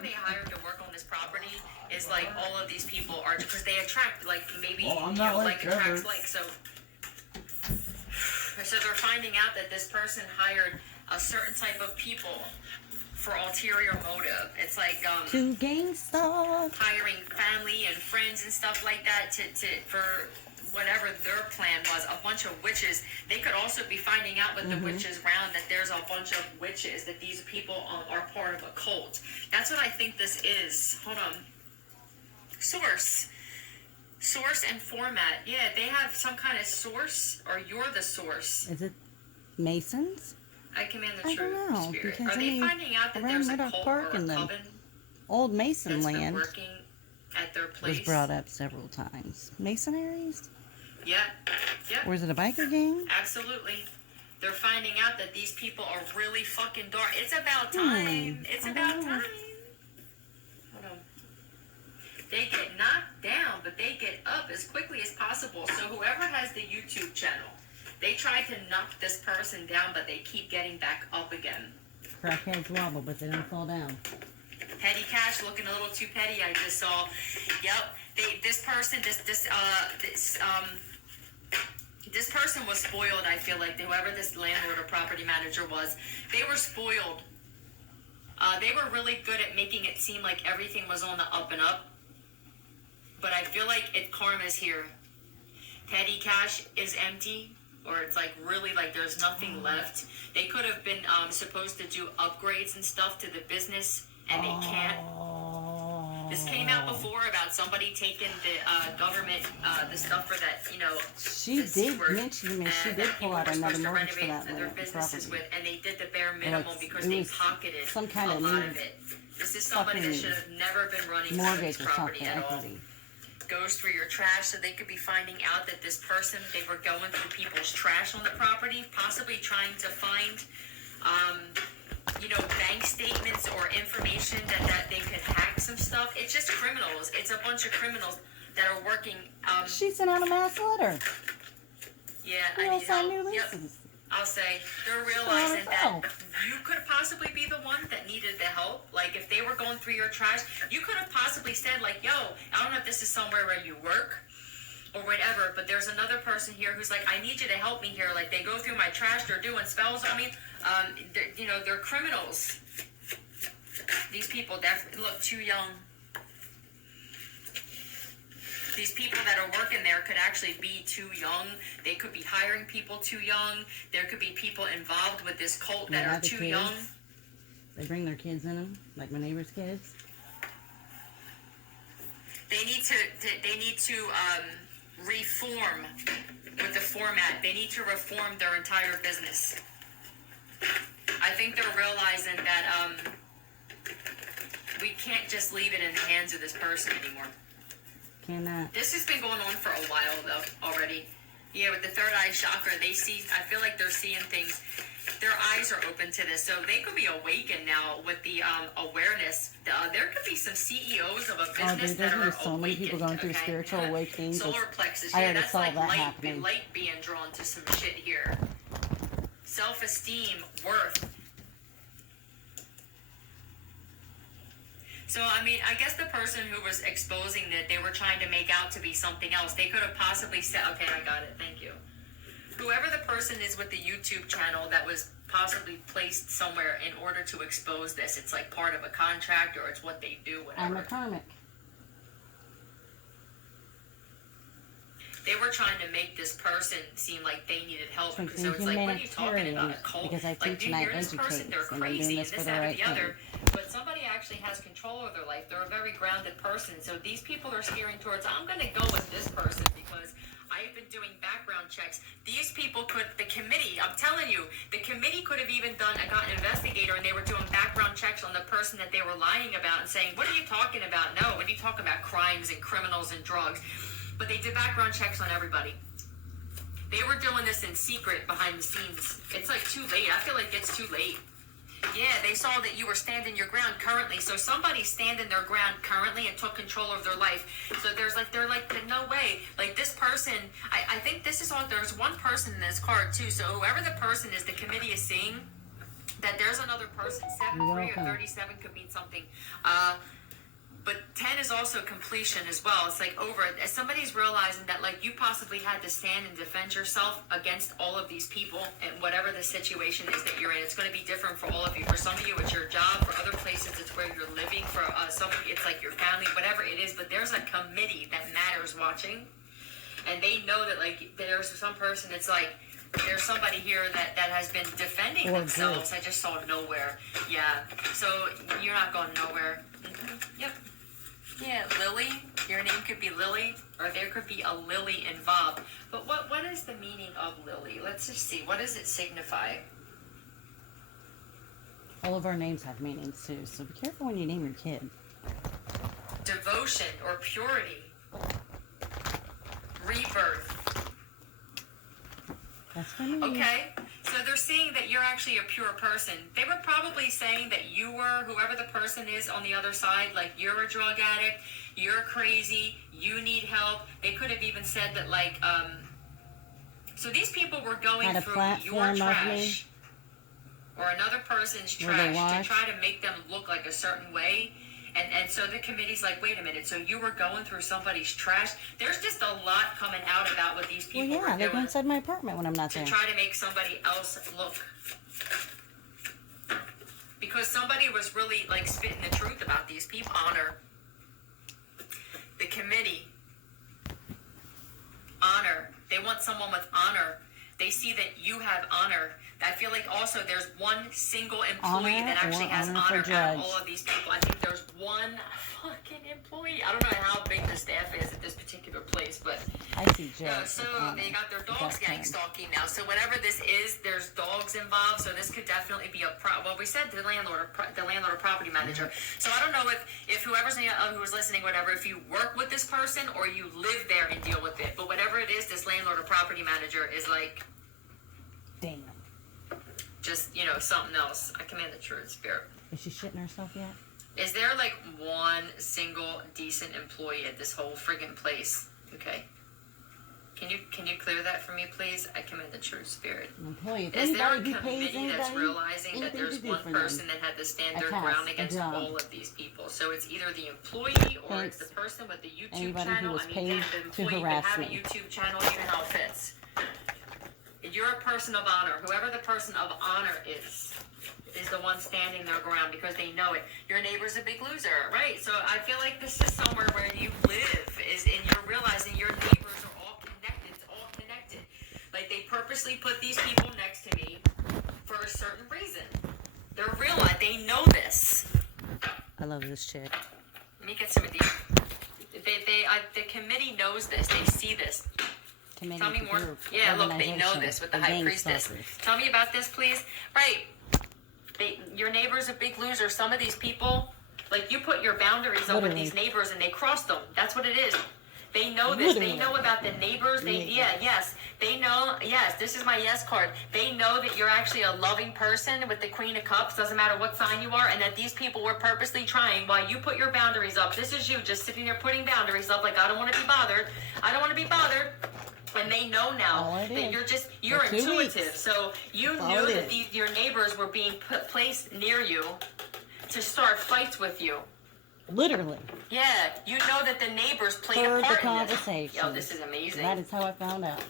whoever they hired to work on this property is like all of these people are, because they attract like maybe attracts like so. So they're finding out that this person hired a certain type of people for ulterior motive. It's like to gain stuff, hiring family and friends and stuff like that to for whatever their plan was. A bunch of witches. They could also be finding out with the witches round that there's a bunch of witches, that these people are part of a cult. That's what I think this is. Hold on. Source and format. Yeah, they have some kind of source, or you're the source. Is it Masons? I command the true don't know, spirit. because Are they finding out that there's a cult Park or a in the coven old Mason that's been land working at their place? was brought up several times. Masonaries? Yeah. Yep. Or is it a biker gang? Absolutely. They're finding out that these people are really fucking dark. It's about time. It's about time. Hold on. They get knocked down, but they get up as quickly as possible. So whoever has the YouTube channel, they try to knock this person down, but they keep getting back up again. Crackheads wobble, but they don't fall down. Petty Cash looking a little too petty, I just saw. Yep. This person was spoiled, I feel like. Whoever this landlord or property manager was, they were spoiled. They were really good at making it seem like everything was on the up and up. But I feel like karma's here. Petty Cash is empty, or it's like really like there's nothing left. They could have been supposed to do upgrades and stuff to the business, and they can't. This came out before about somebody taking the government, the stuff for that, She did mention to me she did pull out another mortgage for that their businesses property. with, and they did the bare minimum because they pocketed some kind a of lot of it. This is somebody that should have never been running mortgage this or property something, at all. equity. Goes through your trash, so they could be finding out that this person, they were going through people's trash on the property, possibly trying to find bank statements or information that they could hack some stuff. It's just criminals. It's a bunch of criminals that are working. She sent out a mass letter. Yeah, We I all need signed help. new Yep. leases. I'll say they're realizing that you could possibly be the one that needed the help. Like if they were going through your trash, you could have possibly said like, yo, I don't know if this is somewhere where you work or whatever, but there's another person here who's like, I need you to help me here. Like they go through my trash, they're doing spells on me. They're criminals. These people definitely look too young. These people that are working there could actually be too young. They could be hiring people too young. There could be people involved with this cult that are too young. They bring their kids in them, like my neighbor's kids. They need to reform with the format. They need to reform their entire business. I think they're realizing that we can't just leave it in the hands of this person anymore. Cannot. This has been going on for a while though already. Yeah, with the third eye chakra, I feel like they're seeing things. Their eyes are open to this, so they could be awakened now with the awareness. There could be some CEOs of a business that are there's so many people going through spiritual awakening. Solar plexus, I yeah, already that's saw like that happening. light being drawn to some shit here. Self-esteem, worth. So, I mean, I guess the person who was exposing that they were trying to make out to be something else, they could have possibly said, okay, I got it, thank you. Whoever the person is with the YouTube channel that was possibly placed somewhere in order to expose this, it's like part of a contract or it's what they do, whatever. I'm a karmic. They were trying to make this person seem like they needed help. So So it's like, what are you talking about? A cult? Because I Like, teach dude, and I you're this person, educate, they're and I'm doing crazy, and this for this, the that, and right the other. thing. But somebody actually has control of their life. They're a very grounded person. So these people are steering towards, I'm going to go with this person because I've been doing background checks. These people could, the committee, I'm telling you, the committee could have even got an investigator and they were doing background checks on the person that they were lying about and saying, what are you talking about? No, what are you talking about? Crimes and criminals and drugs. But they did background checks on everybody. They were doing this in secret behind the scenes. It's like too late. I feel like it's too late. Yeah, they saw that you were standing your ground currently. So somebody's standing their ground currently and took control of their life. So they're like, no way. Like this person, I think this is all, there's one person in this card too. So whoever the person is, the committee is seeing, that there's another person. 7-3 or 37 could mean something. But 10 is also completion as well. It's like over. As somebody's realizing that like you possibly had to stand and defend yourself against all of these people and whatever the situation is that you're in. It's going to be different for all of you. For some of you, it's your job. For other places, it's where you're living. For some of you, it's like your family, whatever it is. But there's a committee that matters watching. And they know that like there's some person that's like, there's somebody here that has been defending themselves. I just saw nowhere. Yeah. So you're not going nowhere. Mm-hmm. Yep. Yeah, Lily. Your name could be Lily, or there could be a Lily involved. But what is the meaning of Lily? Let's just see. What does it signify? All of our names have meanings too, so be careful when you name your kid. Devotion or purity. Rebirth. That's for me. Okay, so they're saying that you're actually a pure person. They were probably saying that you were, whoever the person is on the other side, like you're a drug addict, you're crazy, you need help. They could have even said that like, so these people were going through your trash or another person's trash to try to make them look like a certain way. And so the committee's like, wait a minute, so you were going through somebody's trash? There's just a lot coming out about what these people were doing. They go inside my apartment when I'm not there. To try to make somebody else look. Because somebody was really, like, spitting the truth about these people. Honor. The committee. Honor. They want someone with honor. They see that you have honor. I feel like also there's one single employee that actually has honor out of all of these people. I think there's one fucking employee. I don't know how big the staff is at this particular place, but I see judge. So they got their dogs gang stalking now. So whatever this is, there's dogs involved. So this could definitely be well, we said the landlord or property manager. So I don't know if whoever's who was listening, whatever, if you work with this person or you live there and deal with it. But whatever it is, this landlord or property manager is like, damn. Just, something else. I command the truth, spirit. Is she shitting herself yet? Is there like one single decent employee at this whole friggin' place? Okay. Can you clear that for me, please? I command the truth, spirit. Employee. Is there a committee that's realizing that there's one person that had to stand their ground against all of these people? So it's either the employee or it's the person with the YouTube channel. The employee can have a YouTube channel, even how it fits. You're a person of honor. Whoever the person of honor is the one standing their ground because they know it. Your neighbor's a big loser, right? So I feel like this is somewhere where you live, and you're realizing your neighbors are all connected. It's all connected. Like they purposely put these people next to me for a certain reason. They're realizing they know this. I love this chick. Let me get some of these. The committee knows this. They see this. Tell me more. Yeah, look, they know this with the high priestess. Tell me about this, please. Right. Your neighbor's a big loser. Some of these people, like you put your boundaries up with these neighbors and they cross them. That's what it is. They know this. They know about the neighbors. Yes. They know, yes, this is my yes card. They know that you're actually a loving person with the Queen of Cups. Doesn't matter what sign you are. And that these people were purposely trying while you put your boundaries up. This is you just sitting there putting boundaries up like, I don't want to be bothered. I don't want to be bothered. And they know now that you're intuitive. So you knew that your neighbors were being placed near you to start fights with you. Literally. Yeah, you know that the neighbors played a part the in conversation. this. Yo, this is amazing. That is how I found out.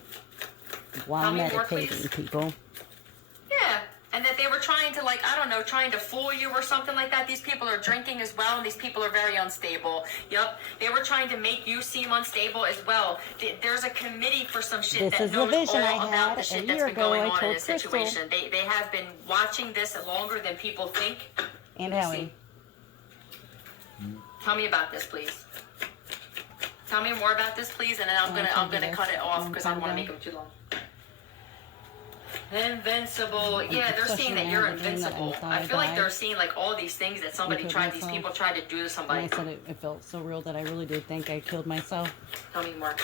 While meditating, people. Yeah. And that they were trying to fool you or something like that. These people are drinking as well, and these people are very unstable. Yep. They were trying to make you seem unstable as well. There's a committee for some shit that knows all about the shit that's been going on in this situation. They have been watching this longer than people think. And Howie. Tell me about this, please. Tell me more about this, please, and then I'm gonna cut it off because I don't want to make them too long. Invincible. Yeah, they're seeing that you're invincible. I feel like they're seeing like all these things that these people tried to do to somebody. And I said it felt so real that I really did think I killed myself. Tell me more.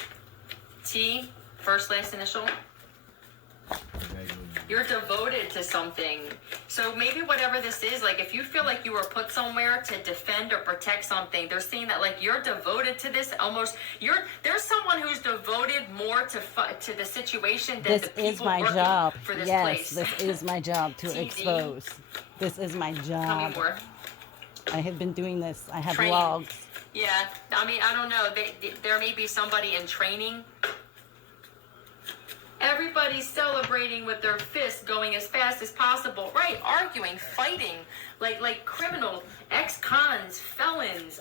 T, first, last initial. You're devoted to something. So maybe whatever this is, like if you feel like you were put somewhere to defend or protect something, they're saying that like you're devoted to this. Almost, there's someone who's devoted more to the situation than the people This is my working job. for this Yes, place. this is my job to TD. expose. This is my Tell me job. more. I have been doing this. I have Training. logs. Yeah, I mean, I don't know. There may be somebody in training. Everybody's celebrating with their fists going as fast as possible. Right, arguing, fighting, like criminals, ex-cons, felons,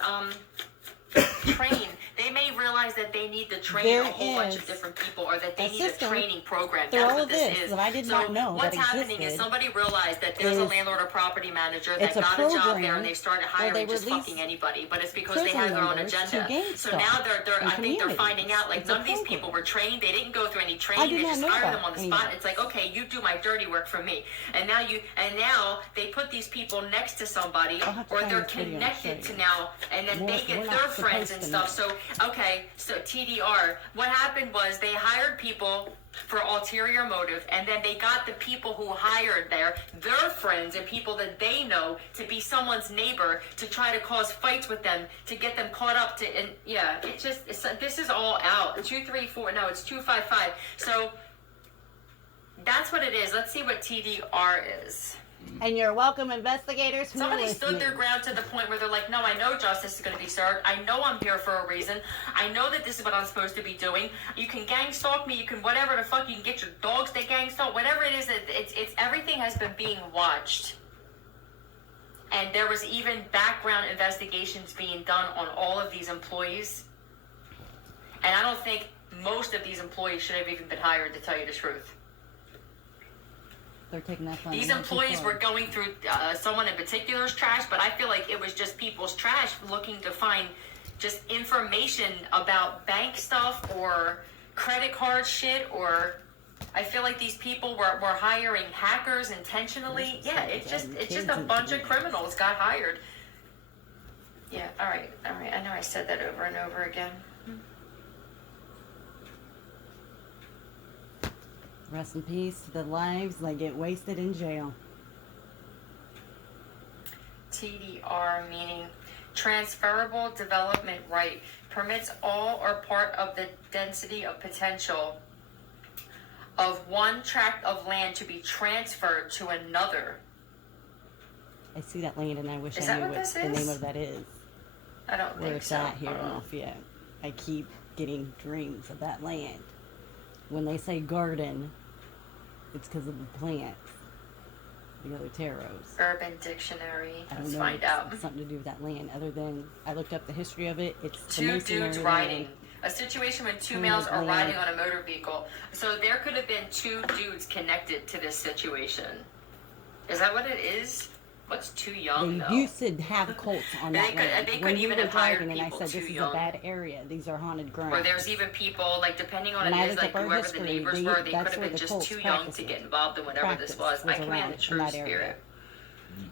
train. They may realize that they need to train a whole bunch of different people, or that they need a training program. That's what this is. That I did not know what's that happening is somebody realized that there's a landlord or property manager that it's a got a job program there, and they started hiring they just release fucking anybody. But it's because they prison had their own members agenda. to gain So stuff now they're in I think they're communities. finding out like It's a none of these program. people were trained. They didn't go through any I training. did They not just know hired that them on the any spot. of It's like, okay, you do my dirty work for me. And now they put these people next to somebody, I'll have to or find they're this video and connected show to you. now, and then they We're get not their friends and supposed stuff. to So okay, so TDR, what happened was they hired people for ulterior motive, and then they got the people who hired their friends and people that they know to be someone's neighbor to try to cause fights with them to get them caught up to. And yeah, this is all out. 234. No, it's 255. So that's what it is. Let's see what TDR is. And you're welcome, investigators. Who Somebody are stood listening. their ground to the point where they're like, no, I know justice is going to be served. I know I'm here for a reason. I know that this is what I'm supposed to be doing. You can gang stalk me. You can whatever the fuck. You can get your dogs to gang stalk. Whatever it is, it's everything has been being watched. And there was even background investigations being done on all of these employees. And I don't think most of these employees should have even been hired, to tell you the truth. They're taking that These employees were going through someone in particular's trash, but I feel like it was just people's trash looking to find just information about bank stuff or credit card shit, or I feel like these people were hiring hackers intentionally. Yeah, it's just a bunch of criminals got hired. Yeah, all right. I know I said that over and over again. Rest in peace to the lives that get wasted in jail. TDR meaning transferable development right, permits all or part of the density of potential of one tract of land to be transferred to another. I see that land and I wish Is I that knew what what this the is? name of that is. I don't Where think it's so. at here in Lafayette. I keep getting dreams of that land. When they say garden, it's because of the plants. The other taros. Urban Dictionary. I don't Let's know find if out. it's something to do with that land, other than I looked up the history of it. It's the Two masonry dudes land. riding. A situation when two males are riding on a motor vehicle. So there could have been two dudes connected to this situation. Is that what it is? What's too young, They though? used to have cults on that land. They could When you even were have hired driving and I people said, too this is young. a bad area. These are haunted grounds. Or there's even people, like, depending on When it I is, looked like, up our whoever history, the neighbors were, they could that's have where been the just cults too young to get involved in whatever this was. I command around the in true that area. spirit.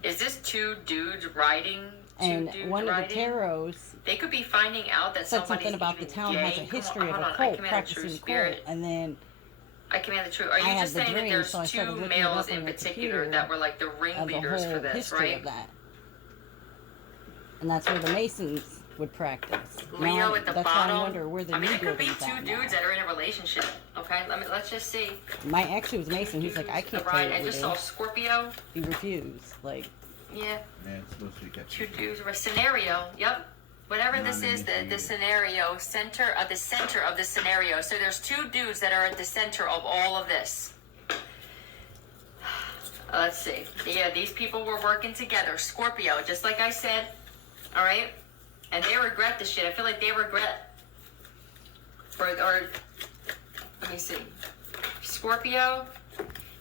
Is this two dudes riding? And one of the taros They could be finding out that said somebody's something about the even town gay. has a history Hold of on, a I cult, command the true practicing cult. spirit. And then I command the truth. Are you I had just the saying that dream, there's so I started two looking it males up on in the particular computer that were like the of the ringleaders whole for this, history right? of that. And that's where the Masons would practice. Leo Now, at the that's bottom. why I wonder where the I mean, new it could be building's two at dudes now. that are in a relationship. Okay, let's just see. My ex, who was Mason, he's like, I can't tell Right, you what I we just do. saw Scorpio. He refused. Like, Yeah, Man, it's supposed to be kept. two dudes or a scenario. Yep. Whatever this is, the scenario, center of the scenario. So there's two dudes that are at the center of all of this. Let's see. Yeah, these people were working together. Scorpio, just like I said. All right? And they regret the shit. I feel like they regret. Or let me see. Scorpio.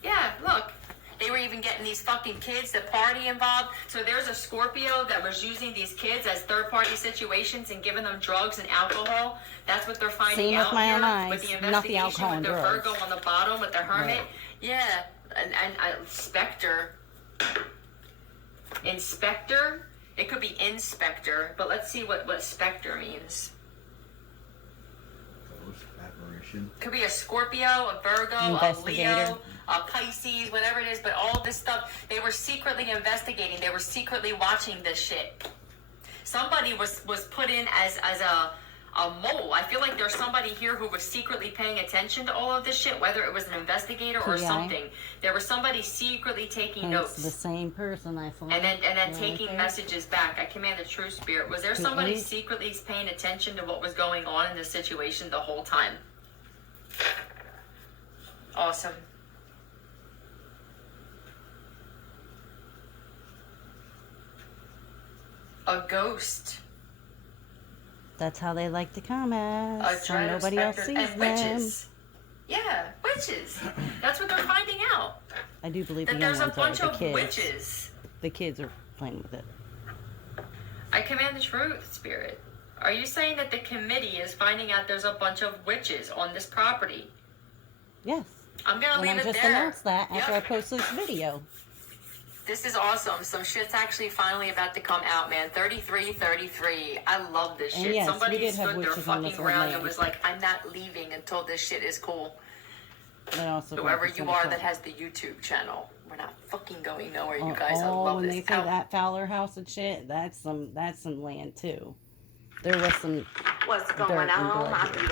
Yeah, look. They were even getting these fucking kids, the party involved. So there's a Scorpio that was using these kids as third-party situations and giving them drugs and alcohol. That's what they're finding Seen with out my here own eyes, with the not the investigation alcohol with and the drugs. Virgo on the bottom with the Hermit. Right. Yeah, and Spectre. Inspector? It could be Inspector, but let's see what Spectre means. Ghost apparition. Could be a Scorpio, a Virgo, a Investigator. Leo, Pisces, whatever it is, but all this stuff, they were secretly investigating. They were secretly watching this shit. Somebody was put in as a mole. I feel like there's somebody here who was secretly paying attention to all of this shit, whether it was an investigator or something. There was somebody secretly taking notes. It's the same person, I thought. And then taking messages back. I command the true spirit. Was there somebody secretly paying attention to what was going on in this situation the whole time? Awesome. A ghost. That's how they like to comment. A So nobody else sees and them. witches. Yeah, witches. That's what they're finding out. I do believe the That young there's a ones bunch are the of kids. witches. The kids are playing with it. I command the truth, Spirit. Are you saying that the committee is finding out there's a bunch of witches on this property? Yes. I'm gonna And leave I it just there. announced that after I Yep. posted this video. This is awesome. Some shit's actually finally about to come out, man. 33. I love this And shit. yes, we Somebody did have stood there witches on fucking this around land. and was like, I'm not leaving until this shit is cool. But also Whoever you are that has the YouTube channel, we're not fucking going nowhere, you guys. I Oh, love when this. they say that Fowler house and shit, that's some land too. There was some What's dirt and blood here.